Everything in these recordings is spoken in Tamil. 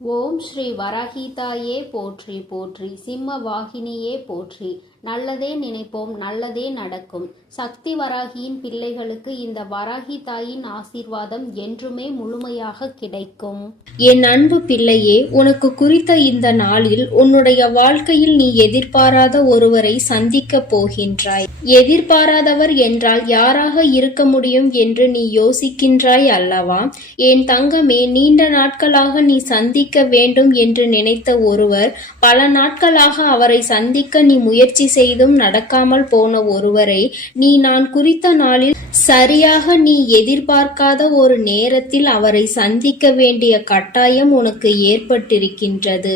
ஓம் ஸ்ரீ வராகிதாயே போற்றி போற்றி, சிம்ம வாகினியே போற்றி. நல்லதே நினைப்போம், நல்லதே நடக்கும். சக்தி வராகியின் பிள்ளைகளுக்கு இந்த வராகி தாயின் ஆசீர்வாதம் என்றுமே முழுமையாக கிடைக்கும். என் அன்பு பிள்ளையே, உனக்கு குறித்த இந்த நாளில் உன்னுடைய வாழ்க்கையில் நீ எதிர்பாராத ஒருவரை சந்திக்க போகின்றாய். எதிர்பாராதவர் என்றால் யாராக இருக்க முடியும் என்று நீ யோசிக்கின்றாய் அல்லவா? என் தங்கமே, நீண்ட நாட்களாக நீ சந்திக்க வேண்டும் என்று நினைத்த ஒருவர், பல நாட்களாக அவரை சந்திக்க நீ முயற்சி செய்தும் நடக்காமல் போன ஒருவரை நீ நான் குறித்த நாளில் சரியாக நீ எதிர்பார்க்காத ஒரு நேரத்தில் அவரை சந்திக்க வேண்டிய கட்டாயம் உனக்கு ஏற்பட்டிருக்கின்றது.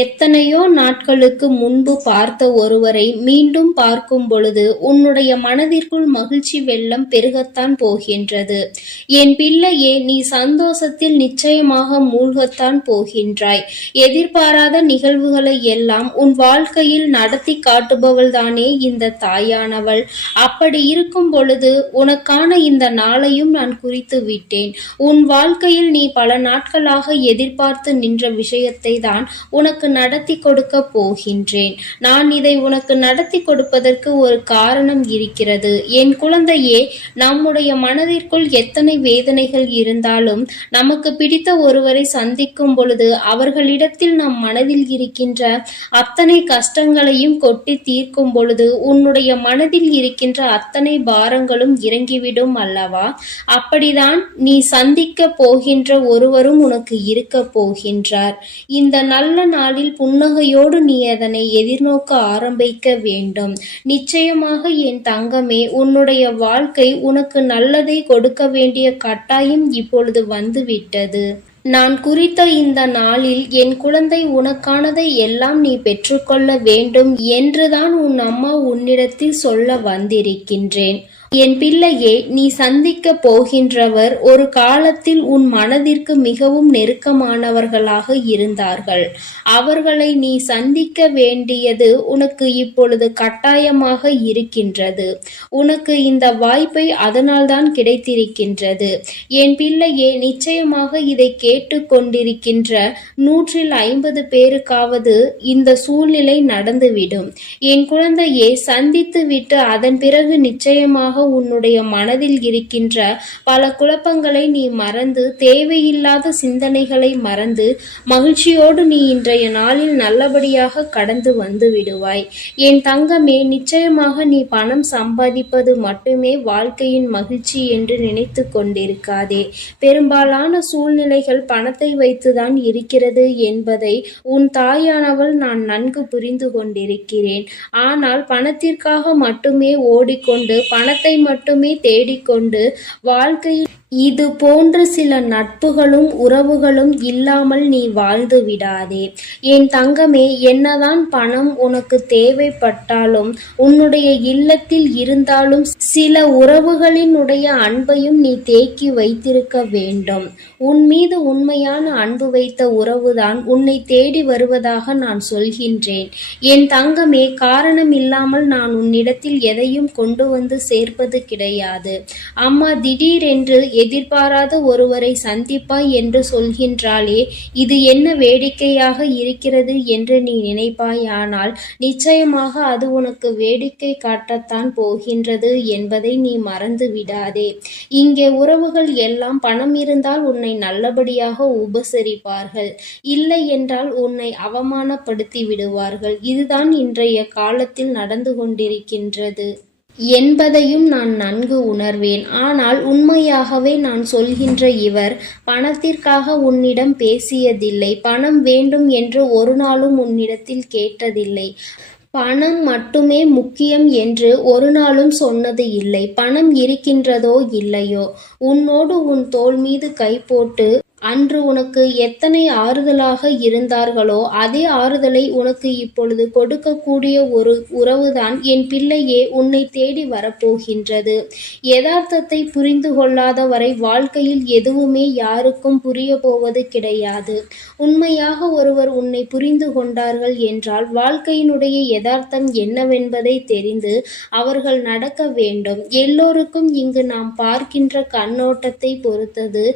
எத்தனையோ நாட்களுக்கு முன்பு பார்த்த ஒருவரை மீண்டும் பார்க்கும் பொழுது உன்னுடைய மனதிற்குள் மகிழ்ச்சி வெள்ளம் பெருகத்தான் போகின்றது. என் பிள்ளையே, நீ சந்தோஷத்தில் நிச்சயமாக மூழ்கத்தான் போகின்றாய். எதிர்பாராத நிகழ்வுகளை எல்லாம் உன் வாழ்க்கையில் நடத்தி காட்டுபவள்தானே இந்த தாயானவள். அப்படி இருக்கும் பொழுது உனக்கான இந்த நாளையும் நான் குறித்து விட்டேன். உன் வாழ்க்கையில் நீ பல நாட்களாக எதிர்பார்த்து நின்ற விஷயத்தை தான் உனக்கு நடத்தி கொடுக்க போகின்றேன். நான் இதை உனக்கு நடத்தி கொடுப்பதற்கு ஒரு காரணம் இருக்கிறது. என் குழந்தையே, நம்முடைய மனதிற்குள் எத்தனை வேதனைகள் இருந்தாலும் நமக்கு பிடித்த ஒருவரை சந்திக்கும் பொழுது அவர்களிடத்தில் நம் மனதில் இருக்கின்ற அத்தனை கஷ்டங்களையும் கொட்டி தீர்க்கும் பொழுது உன்னுடைய மனதில் இருக்கின்ற அத்தனை பாரங்களும் இறங்கிவிடும் அல்லவா? அப்படிதான் நீ சந்திக்க போகின்ற ஒருவரும் உனக்கு இருக்க போகின்றார். இந்த நல்ல நாளில் புன்னகையோடு நீ அதனை எதிர்நோக்க ஆரம்பிக்க வேண்டும். நிச்சயமாக என் தங்கமே, உன்னுடைய வாழ்க்கை உனக்கு நல்லதை கொடுக்க வேண்டிய கட்டாயம் இப்பொழுது வந்துவிட்டது. நான் குறித்த இந்த நாளில் என் குழந்தை, உனக்கானதை எல்லாம் நீ பெற்றுக்கொள்ள வேண்டும் என்றுதான் உன் அம்மா உன்னிடத்தில் சொல்ல வந்திருக்கின்றேன். என் பிள்ளையே, நீ சந்திக்க போகின்றவர் ஒரு காலத்தில் உன் மனதிற்கு மிகவும் நெருக்கமானவர்களாக இருந்தார்கள். அவர்களை நீ சந்திக்க வேண்டியது உனக்கு இப்பொழுது கட்டாயமாக இருக்கின்றது. உனக்கு இந்த வாய்ப்பை அதனால்தான் கிடைத்திருக்கின்றது. என் பிள்ளையே, நிச்சயமாக இதை கேட்டுக்கொண்டிருக்கின்ற 150 பேருக்காவது இந்த சூழ்நிலை நடந்துவிடும். என் குழந்தையே, சந்தித்து விட்டு அதன் பிறகு நிச்சயமாக உன்னுடைய மனதில் இருக்கின்ற பல குழப்பங்களை நீ மறந்து, தேவையில்லாத சிந்தனைகளை மறந்து மகிழ்ச்சியோடு நீ இன்றைய நாளில் நல்லபடியாக கடந்து வந்து விடுவாய். என் தங்கமே, நிச்சயமாக நீ பணம் சம்பாதிப்பது மட்டுமே வாழ்க்கையின் மகிழ்ச்சி என்று நினைத்து கொண்டிருக்காதே. பெரும்பாலான சூழ்நிலைகள் பணத்தை வைத்துதான் இருக்கிறது என்பதை உன் தாயானவள் நான் நன்கு புரிந்து கொண்டிருக்கிறேன். ஆனால் பணத்திற்காக மட்டுமே ஓடிக்கொண்டு, பணத்தை மட்டுமே தேடிக்கொண்டு வாழ்க்கையில் இது போன்ற சில நட்புகளும் உறவுகளும் இல்லாமல் நீ வாழ்ந்து விடாதே. என் தங்கமே, என்னதான் பணம் உனக்கு தேவைப்பட்டாலும், உன்னுடைய இல்லத்தில் இருந்தாலும் சில உறவுகளினுடைய அன்பையும் நீ தேக்கி வைத்திருக்க வேண்டும். உன் மீது உண்மையான அன்பு வைத்த உறவுதான் உன்னை தேடி வருவதாக நான் சொல்கின்றேன். என் தங்கமே, காரணம் இல்லாமல் நான் உன்னிடத்தில் எதையும் கொண்டு வந்து சேர்ப்பது கிடையாது. அம்மா திடீரென்று எதிர்பாராத ஒருவரை சந்திப்பாய் என்று சொல்கின்றாளே, இது என்ன வேடிக்கையாக இருக்கிறது என்று நீ நினைப்பாயானால் நிச்சயமாக அது உனக்கு வேடிக்கை காட்டத்தான் போகின்றது என்பதை நீ மறந்து விடாதே. இங்கே உறவுகள் எல்லாம் பணம் இருந்தால் உன்னை நல்லபடியாக உபசரிப்பார்கள், இல்லை என்றால் உன்னை அவமானப்படுத்தி விடுவார்கள். இதுதான் இன்றைய காலத்தில் நடந்து கொண்டிருக்கின்றது என்பதையும் நான் நன்கு உணர்வேன். ஆனால் உண்மையாகவே நான் சொல்கின்ற இவர் பணத்திற்காக உன்னிடம் பேசியதில்லை. பணம் வேண்டும் என்று ஒரு நாளும் உன்னிடத்தில் கேட்டதில்லை. பணம் மட்டுமே முக்கியம் என்று ஒரு நாளும் சொன்னது இல்லை. பணம் இருக்கின்றதோ இல்லையோ, உன்னோடு உன் தோள் மீது கை போட்டு அன்று உனக்கு எத்தனை ஆறுதலாக இருந்தார்களோ அதே ஆறுதலை உனக்கு இப்பொழுது கொடுக்கக்கூடிய ஒரு உறவுதான் என் பிள்ளையே உன்னை தேடி வரப்போகின்றது. யதார்த்தத்தை புரிந்து கொள்ளாத வரை வாழ்க்கையில் எதுவுமே யாருக்கும் புரிய போவது கிடையாது. உண்மையாக ஒருவர் உன்னை புரிந்து கொண்டார்கள் என்றால் வாழ்க்கையினுடைய யதார்த்தம் என்னவென்பதை தெரிந்து அவர்கள் நடக்க வேண்டும். எல்லோருக்கும் இங்கு நாம் பார்க்கின்ற கண்ணோட்டத்தை பொறுத்தது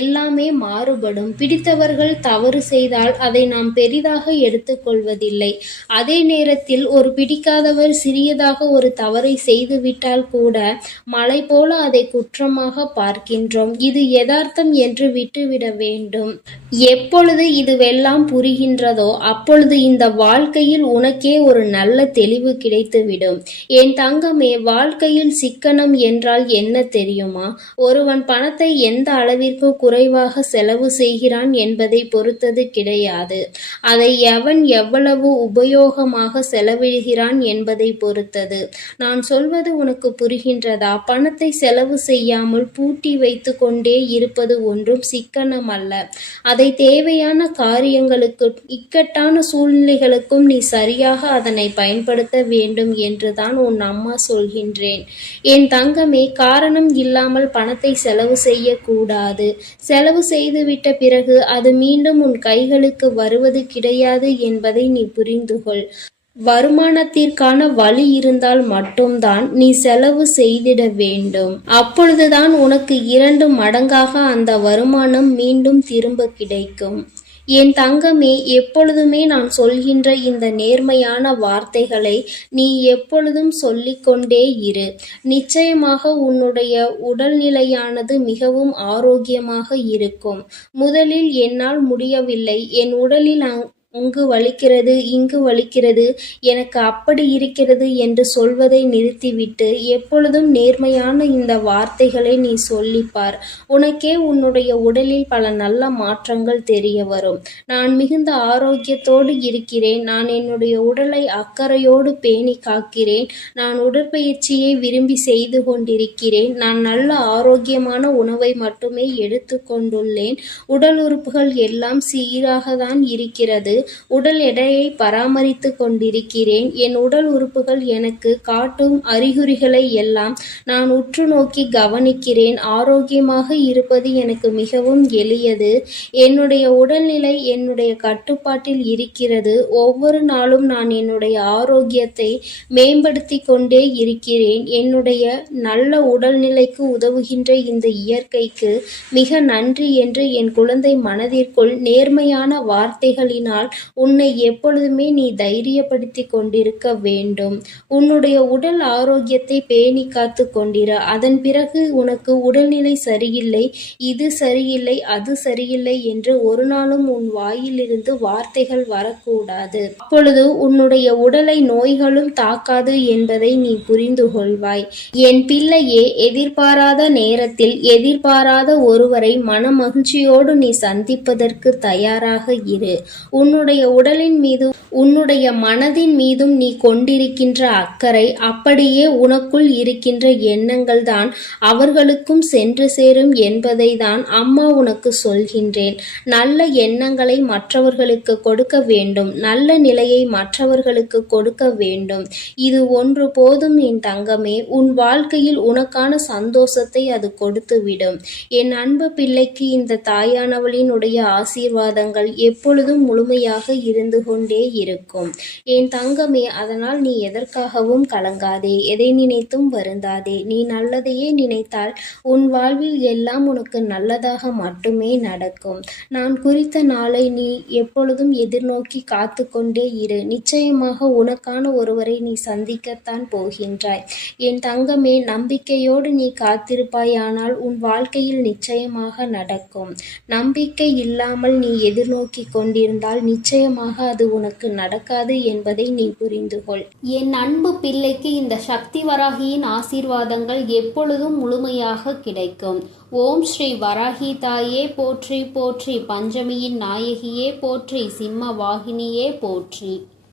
எல்லாமே மாறுபடும். பிடித்தவர்கள் தவறு செய்தால் அதை நாம் பெரிதாக எடுத்துக்கொள்வதில்லை. அதே நேரத்தில் ஒரு பிடிக்காதவர் சிறியதாக ஒரு தவறை செய்துவிட்டால் கூட மலை போல அதை குற்றமாக பார்க்கின்றோம். இது யதார்த்தம் என்று விட்டுவிட வேண்டும். எப்பொழுது இதுவெல்லாம் புரிகின்றதோ அப்பொழுது இந்த வாழ்க்கையில் உனக்கே ஒரு நல்ல தெளிவு கிடைத்துவிடும். என் தங்கமே, வாழ்க்கையில் சிக்கனம் என்றால் என்ன தெரியுமா? ஒருவன் பணத்தை எந்த அளவிற்கு குறைவாக செலவு செய்கிறான் என்பதை பொறுத்தது கிடையாது. அதை எவன் எவ்வளவு உபயோகமாக செலவிடுகிறான் என்பதை பொறுத்தது. நான் சொல்வது உனக்கு புரிகின்றதா? பணத்தை செலவு செய்யாமல் பூட்டி வைத்து கொண்டே இருப்பது ஒன்றும் சிக்கனம் அல்ல. அதை தேவையான காரியங்களுக்கு, இக்கட்டான சூழ்நிலைகளுக்கும் நீ சரியாக அதனை பயன்படுத்த வேண்டும் என்றுதான் உன் அம்மா சொல்கின்றேன். என் தங்கமே, காரணம் இல்லாமல் பணத்தை செலவு செய்யக்கூடாது. செலவு செய்துவிட்ட பிறகு அது மீண்டும் உன் கைகளுக்கு வருவது கிடையாது என்பதை நீ புரிந்துகொள். வருமானத்திற்கான வழி இருந்தால் மட்டும்தான் நீ செலவு செய்திட வேண்டும். அப்பொழுதுதான் உனக்கு 2 மடங்காக அந்த வருமானம் மீண்டும் திரும்ப கிடைக்கும். என் தங்கமே, எப்பொழுதுமே நான் சொல்கின்ற இந்த நேர்மையான வார்த்தைகளை நீ எப்பொழுதும் சொல்லிக்கொண்டே இரு. நிச்சயமாக உன்னுடைய உடல்நிலையானது மிகவும் ஆரோக்கியமாக இருக்கும். முதலில் என்னால் முடியவில்லை, என் உடலில் அங்கு வலிக்கிறது, இங்கு வலிக்கிறது, எனக்கு அப்படி இருக்கிறது என்று சொல்வதை நிறுத்திவிட்டு எப்பொழுதும் நேர்மையான இந்த வார்த்தைகளை நீ சொல்லிப்பார். உனக்கே உன்னுடைய உடலில் பல நல்ல மாற்றங்கள் தெரிய வரும். நான் மிகுந்த ஆரோக்கியத்தோடு இருக்கிறேன். நான் என்னுடைய உடலை அக்கறையோடு பேணி காக்கிறேன். நான் உடற்பயிற்சியை விரும்பி செய்து கொண்டிருக்கிறேன். நான் நல்ல ஆரோக்கியமான உணவை மட்டுமே எடுத்து கொண்டுள்ளேன். உடல் உறுப்புகள் எல்லாம் சீராக தான் இருக்கிறது. உடல் எடையை பராமரித்து கொண்டிருக்கிறேன். என் உடல் உறுப்புகள் எனக்கு காட்டும் அறிகுறிகளை எல்லாம் நான் உற்று நோக்கி கவனிக்கிறேன். ஆரோக்கியமாக இருப்பது எனக்கு மிகவும் எளியது. என்னுடைய உடல்நிலை என்னுடைய கட்டுப்பாட்டில் இருக்கிறது. ஒவ்வொரு நாளும் நான் என்னுடைய ஆரோக்கியத்தை மேம்படுத்தி கொண்டே இருக்கிறேன். என்னுடைய நல்ல உடல்நிலைக்கு உதவுகின்ற இந்த இயற்கைக்கு மிக நன்றி என்று என் குழந்தை மனதிற்குள் நேர்மையான வார்த்தைகளினால் உன்னை எப்பொழுதுமே நீ தைரியப்படுத்தி கொண்டிருக்க வேண்டும். உன்னுடைய உடல் ஆரோக்கியத்தை பேணி காத்து கொண்டிரு. அதன் பிறகு உனக்கு உடல்நிலை சரியில்லை, இது சரியில்லை, அது சரியில்லை என்று ஒரு நாளும் உன் வாயிலிருந்து வார்த்தைகள் வரக்கூடாது. அப்பொழுது உன்னுடைய உடலை நோய்களும் தாக்காது என்பதை நீ புரிந்து கொள்வாய். என் பிள்ளையே, எதிர்பாராத நேரத்தில் எதிர்பாராத ஒருவரை மனமகிழ்ச்சியோடு நீ சந்திப்பதற்கு தயாராக இரு. உன்னுடைய உடலின் மீதும் உன்னுடைய மனதின் மீதும் நீ கொண்டிருக்கின்ற அக்கறை, அப்படியே உனக்குள் இருக்கின்ற எண்ணங்கள் தான் அவர்களுக்கும் சென்று சேரும் என்பதை தான் அம்மா உனக்கு சொல்கின்றேன். நல்ல எண்ணங்களை மற்றவர்களுக்கு கொடுக்க வேண்டும். நல்ல நிலையை மற்றவர்களுக்கு கொடுக்க வேண்டும். இது ஒன்று போதும் என் தங்கமே. உன் வாழ்க்கையில் உனக்கான சந்தோஷத்தை அது கொடுத்துவிடும். என் அன்பு பிள்ளைக்கு இந்த தாயானவளினுடைய ஆசீர்வாதங்கள் எப்பொழுதும் முழுமையாக இருந்து கொண்டே இருக்கும். என் தங்கமே, அதனால் நீ எதற்காகவும் கலங்காதே, எதை நினைத்தும் வருந்தாதே. நீ நல்லதையே நினைத்தால் உன் வாழ்வில் எல்லாம் உனக்கு நல்லதாக மட்டுமே நடக்கும். நான் குறித்த நாளை நீ எப்பொழுதும் எதிர்நோக்கி காத்து கொண்டே இரு. நிச்சயமாக உனக்கான ஒருவரை நீ சந்திக்கத்தான் போகின்றாய். என் தங்கமே, நம்பிக்கையோடு நீ காத்திருப்பாயானால் உன் வாழ்க்கையில் நிச்சயமாக நடக்கும். நம்பிக்கை இல்லாமல் நீ எதிர்நோக்கி கொண்டிருந்தால் நிச்சயமாக அது உனக்கு நடக்காது என்பதை நீ புரிந்து கொள். என் அன்பு பிள்ளைக்கு இந்த சக்தி வராகியின் ஆசீர்வாதங்கள் எப்பொழுதும் முழுமையாக கிடைக்கும். ஓம் ஸ்ரீ வராகி தாயே போற்றி போற்றி, பஞ்சமியின் நாயகியே போற்றி, சிம்ம வாகினியே போற்றி.